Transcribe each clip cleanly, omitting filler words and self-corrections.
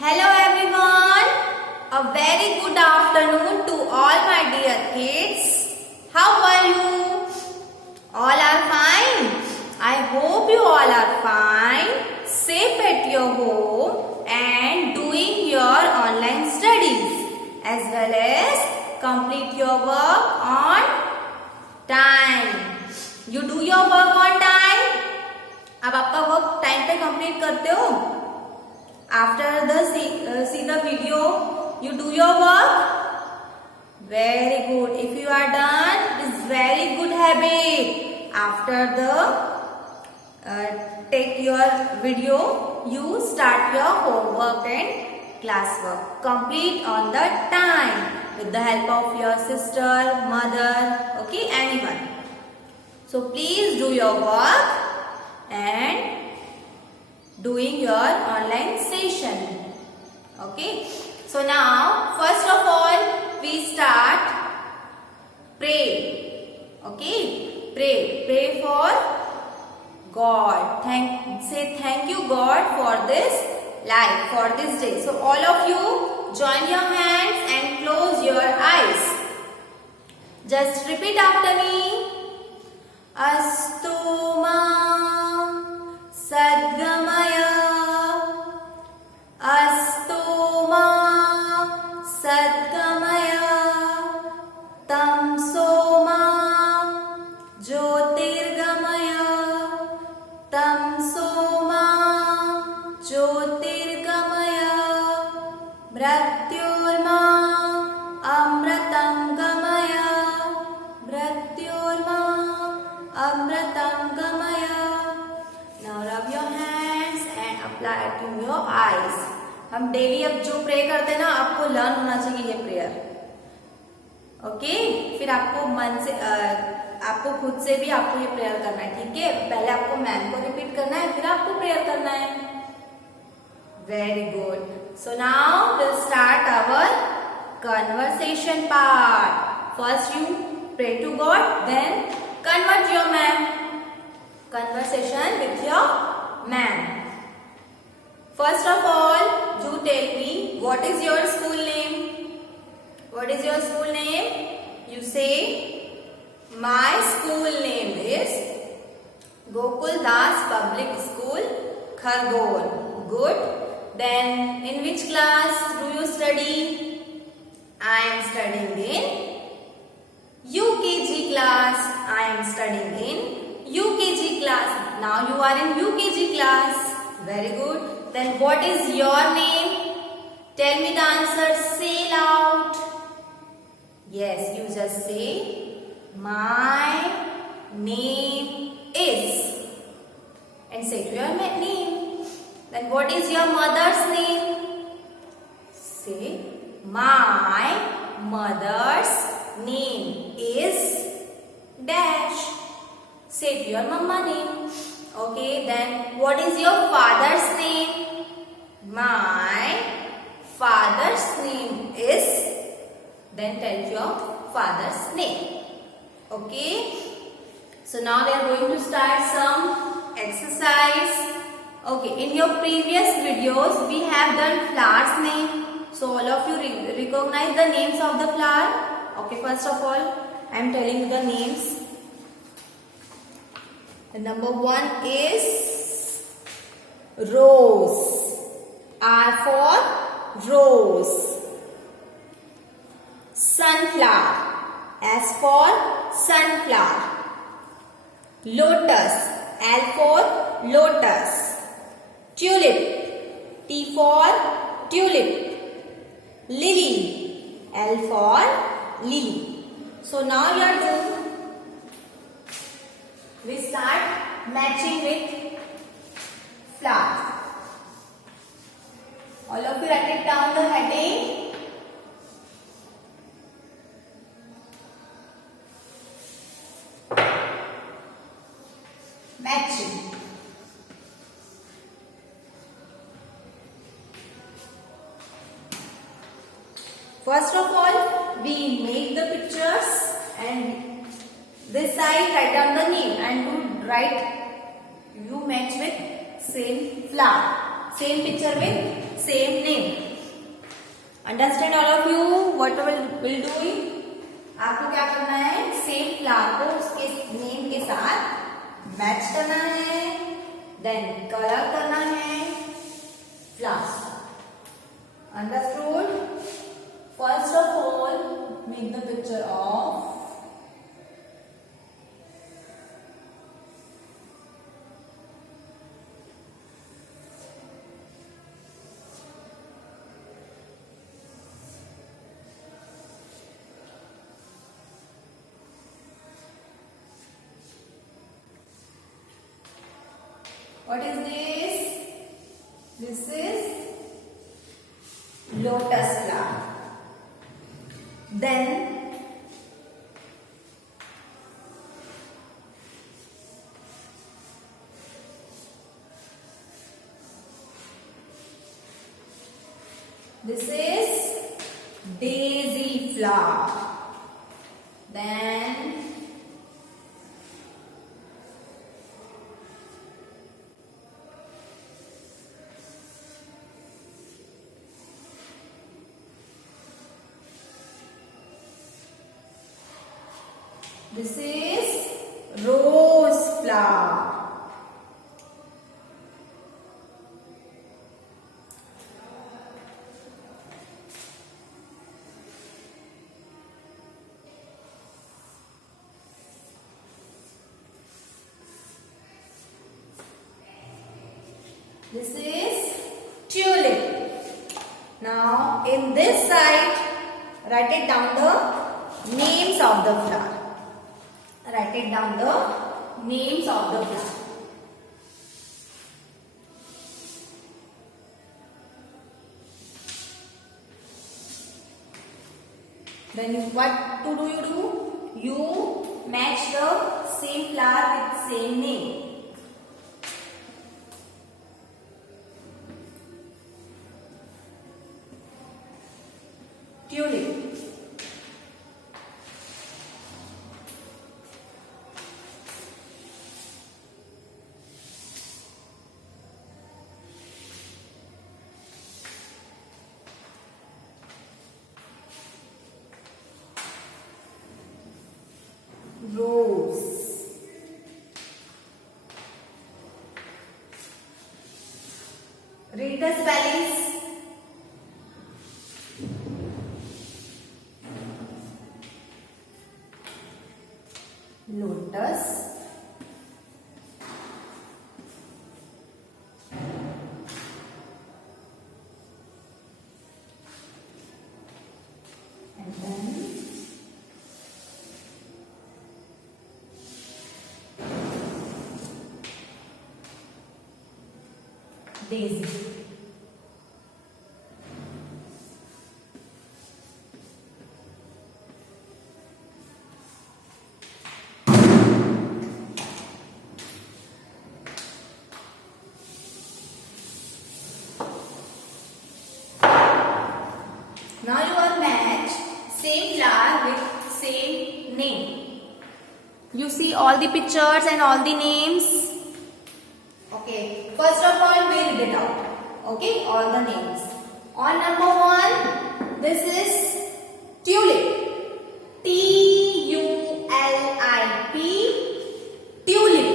Hello everyone, a very good afternoon to all my dear kids. How are you? All are fine? I hope you all are fine, safe at your home and doing your online studies as well as complete your work on time. You do your work on time? आप आपका work time पे complete करते हो? After the see the video, you do your work. Very good. If you are done, it is very good habit. After the take your video, you start your homework and classwork. Complete on the time with the help of your sister, mother, okay, anyone. So please do your work and doing your online session. Okay. So now, first of all, we start pray. Okay. Pray for God. Say thank you God for this life, for this day. So all of you join your hands and close your eyes. Just repeat after me. Astu ma Sadgamaya, Astu ma Sadgamaya, Tamso ma Jyotirgamaya, Tamso ma Jyotirgamaya, Mratyurma Amratam Gamaya, Mratyurma Amratam Gamaya. Now rub your hands and apply it to your eyes. हम daily अब जो pray करते हैं ना, आपको learn होना चाहिए ये प्रेयर. ओके, फिर आपको मन से आपको खुद से भी आपको ये प्रेयर करना है. ठीक है, पहले आपको मैम को रिपीट करना है, फिर आपको प्रेयर करना है. Very good. So now will start our conversation part. First you pray to God, then convert your ma'am. Conversation with your ma'am. First of all, you tell me what is your school name? What is your school name? You say, my school name is Gokul Das Public School, Khargone. Good. Then, in which class do you study? I am studying in UKG class. I am studying in UKG class. Now you are in UKG class. Very good. Then what is your name? Tell me the answer. Say loud. Yes, you just say, my name is. And say to your name. Then what is your mother's name? Say, my mother's name is dash. Say to your mama name. Okay, then what is your father's name? My father's name is. Then tell your father's name. Okay. So now we are going to start some exercise. Okay, in your previous videos we have done flowers name. So all of you recognize the names of the flower. Okay, first of all I am telling you the names. The number one is rose. R for rose. Sunflower. S for sunflower. Lotus. L for lotus. Tulip. T for tulip. Lily. L for lily. So now you are doing. We start matching with flowers. All of you write it down the heading. Matching. First of all, we make the pictures and this side write down the name and you match with same flower. same picture with same name. Understand all of you? What will do? आपको क्या करना है? Same flower को उसके name के साथ match करना है, देन कलर करना है flowers. Understood? First of all, make the picture of what is this? This is lotus flower. Then this is daisy flower. Then this is rose flower. This is tulip. Now in this side, write it down the names of the flower. Write it down the names of the flower. Then what do you do? You match the same flower with same name. Tulip. Rose. Read the spellings. Lotus. And then daisy. Now you are match same flower with same name. You see all the pictures and all the names. Okay. First of all, we read it out. Okay, all the names. On number 1, this is tulip. Tulip. Tulip.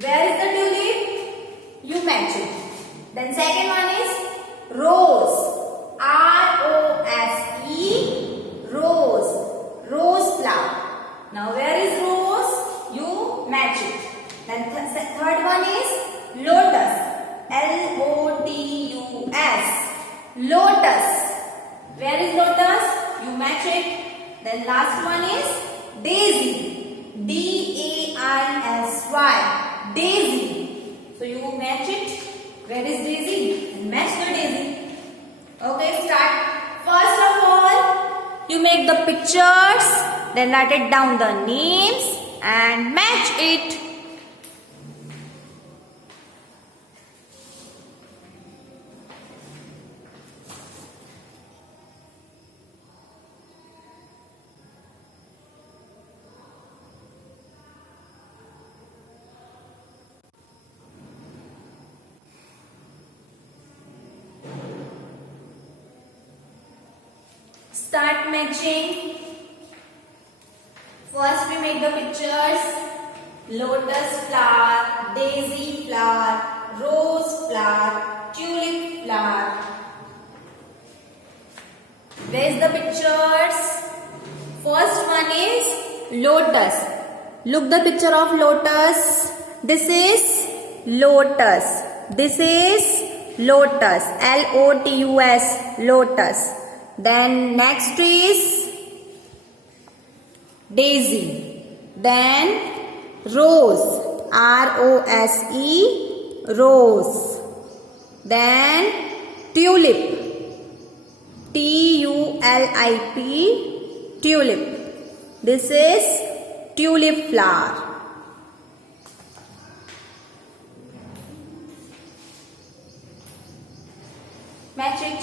Where is the tulip? You match it. Then second one is rose. Rose. Rose flower. Now where is rose? You match it. Then third one is lotus. Lotus. Lotus. Where is lotus? You match it. Then last one is daisy. Daisy. Daisy. So you match it. Where is daisy? And match the daisy. Okay, start. First of all, you make the pictures, then write it down the names and match it. Start matching. First we make the pictures. Lotus flower, daisy flower, rose flower, tulip flower. Where is the pictures? First one is lotus. Look the picture of lotus. This is lotus. This is lotus. Lotus. Lotus. Then next is daisy. Then rose. Rose. Rose. Then tulip. Tulip. Tulip. This is tulip flower. Match it.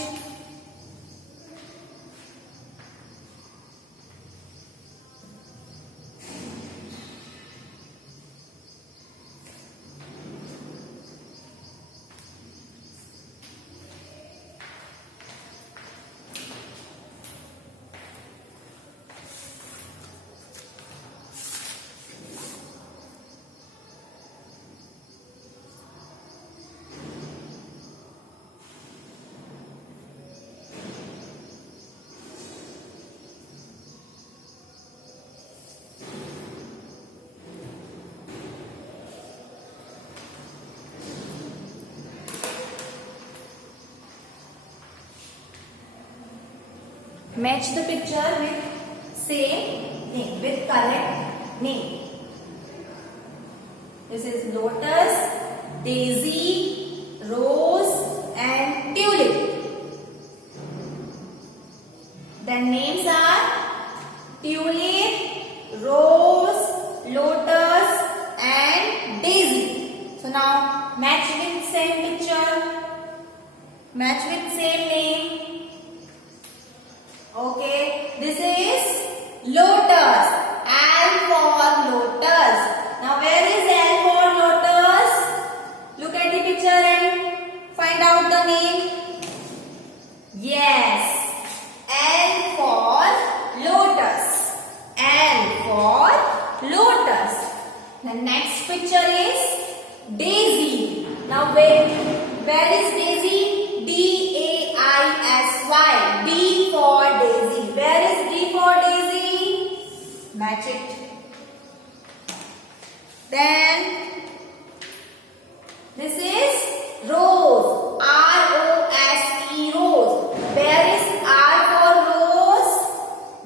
Match the picture with same name, with correct name. This is lotus, daisy, rose and tulip. The names are tulip, rose, lotus and daisy. So now match with same picture. Match with same name. Okay, this is lotus. L for lotus. Now where is L for lotus? Look at the picture and find out the name. Yes, L for lotus. L for lotus. The next picture is daisy. Now where is daisy? D-A-I-S-Y. D for daisy. Where is D for daisy? Match it. Then this is rose. R-O-S-E, rose. Where is R for rose?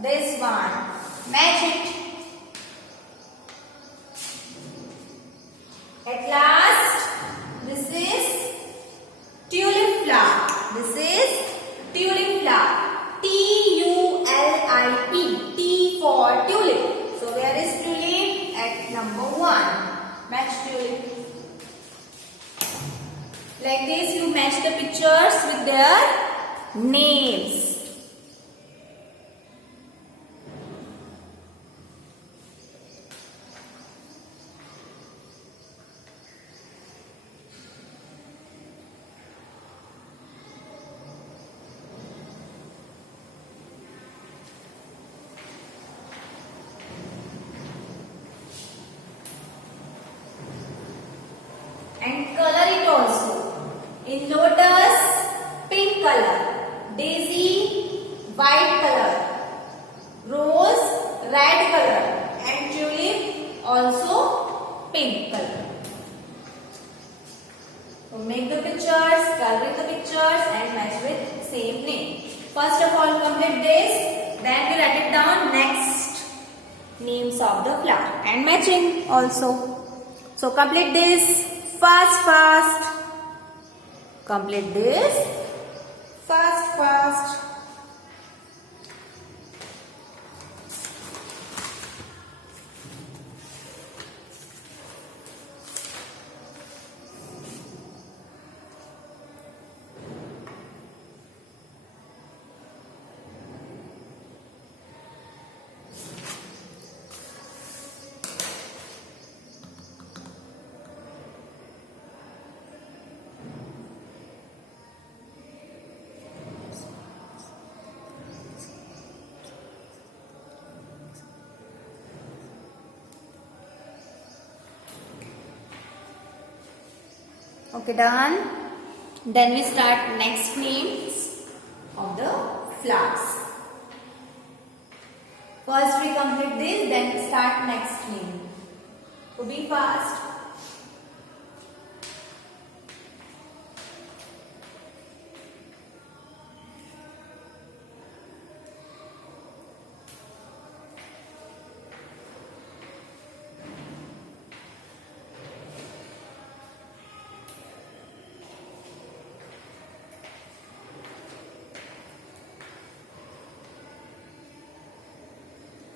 This one. Match it. At last, this is tulip flower. This is tulip flower. T-U-L-I-P. T for tulip. So where is tulip? At number 1. Match tulip. Like this you match the pictures with their names. And color it also. In lotus, pink color. Daisy, white color. Rose, red color. And tulip, also pink color. So make the pictures, color the pictures and match with same name. First of all complete this, then we write it down next names of the flower and matching also. So complete this. Fast. Complete this. Fast. Okay, done. Then we start next names of the flowers. First we complete this, then start next name. So be fast.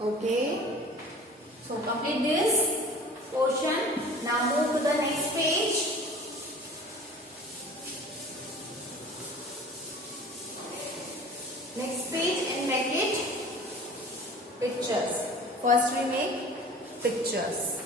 Okay, so complete this portion. Now move to the next page. Next page and make it pictures. First we make pictures.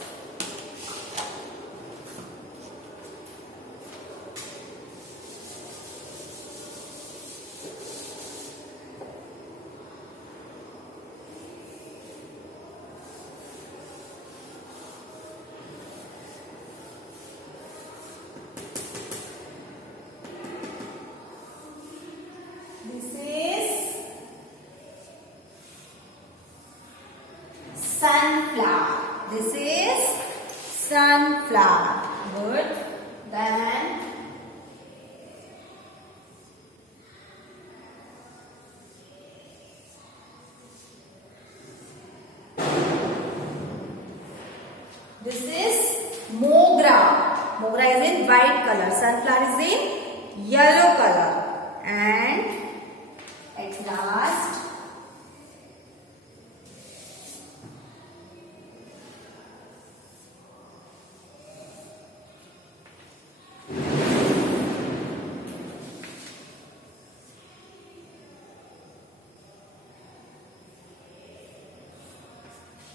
Sunflower. This is sunflower. Good. Then this is mogra. Mogra is in white color. Sunflower is in yellow color. And at last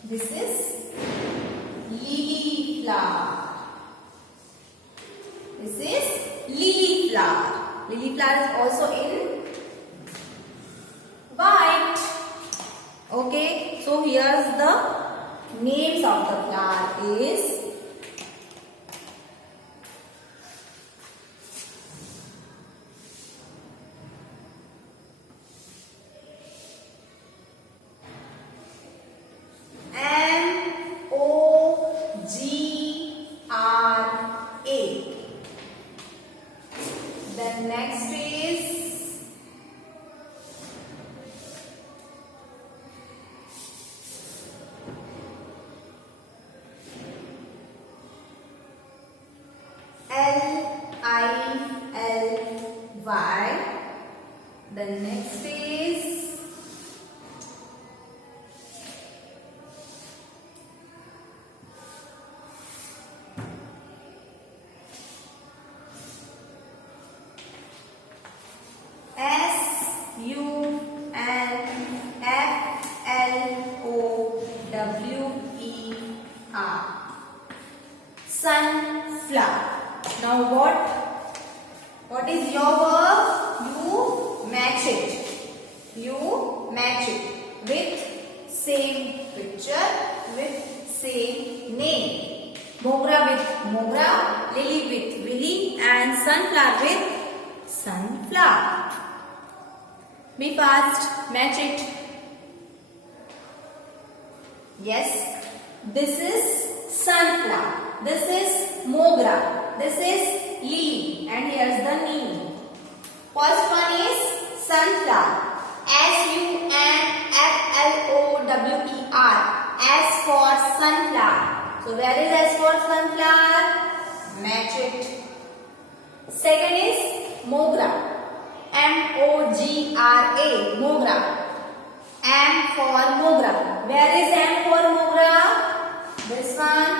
this is lily flower. This is lily flower. Lily flower is also in white. Okay, so here's the names of the flower is Then next is Lily. Then next is Sunflower. Now what is your work? You match it. You match it with same picture, with same name. Mogra with mogra, lily with lily, and sunflower with sunflower. Be fast, match it. Yes, this is sunflower. This is mogra. This is lily. And here's the name. First one is sunflower. Sunflower. S for sunflower. So where is S for sunflower? Match it. Second is mogra. Mogra. Mogra. M for mogra. Where is M for mogra? This one.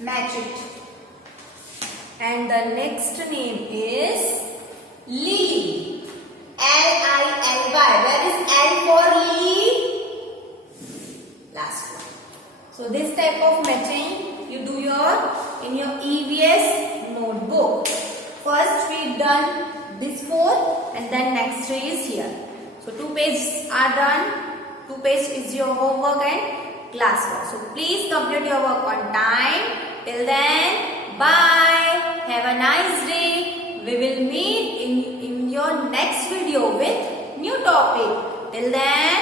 Match it. And the next name is lily. Lily. Where is L for lily? Last one. So this type of matching you do in your EVS notebook. First we done this 4 and then next 3 is here. So 2 pages are done. 2 pages is your homework and class work. So please complete your work on time. Till then, bye. nice day. We will meet in your next video with new topic. Till then,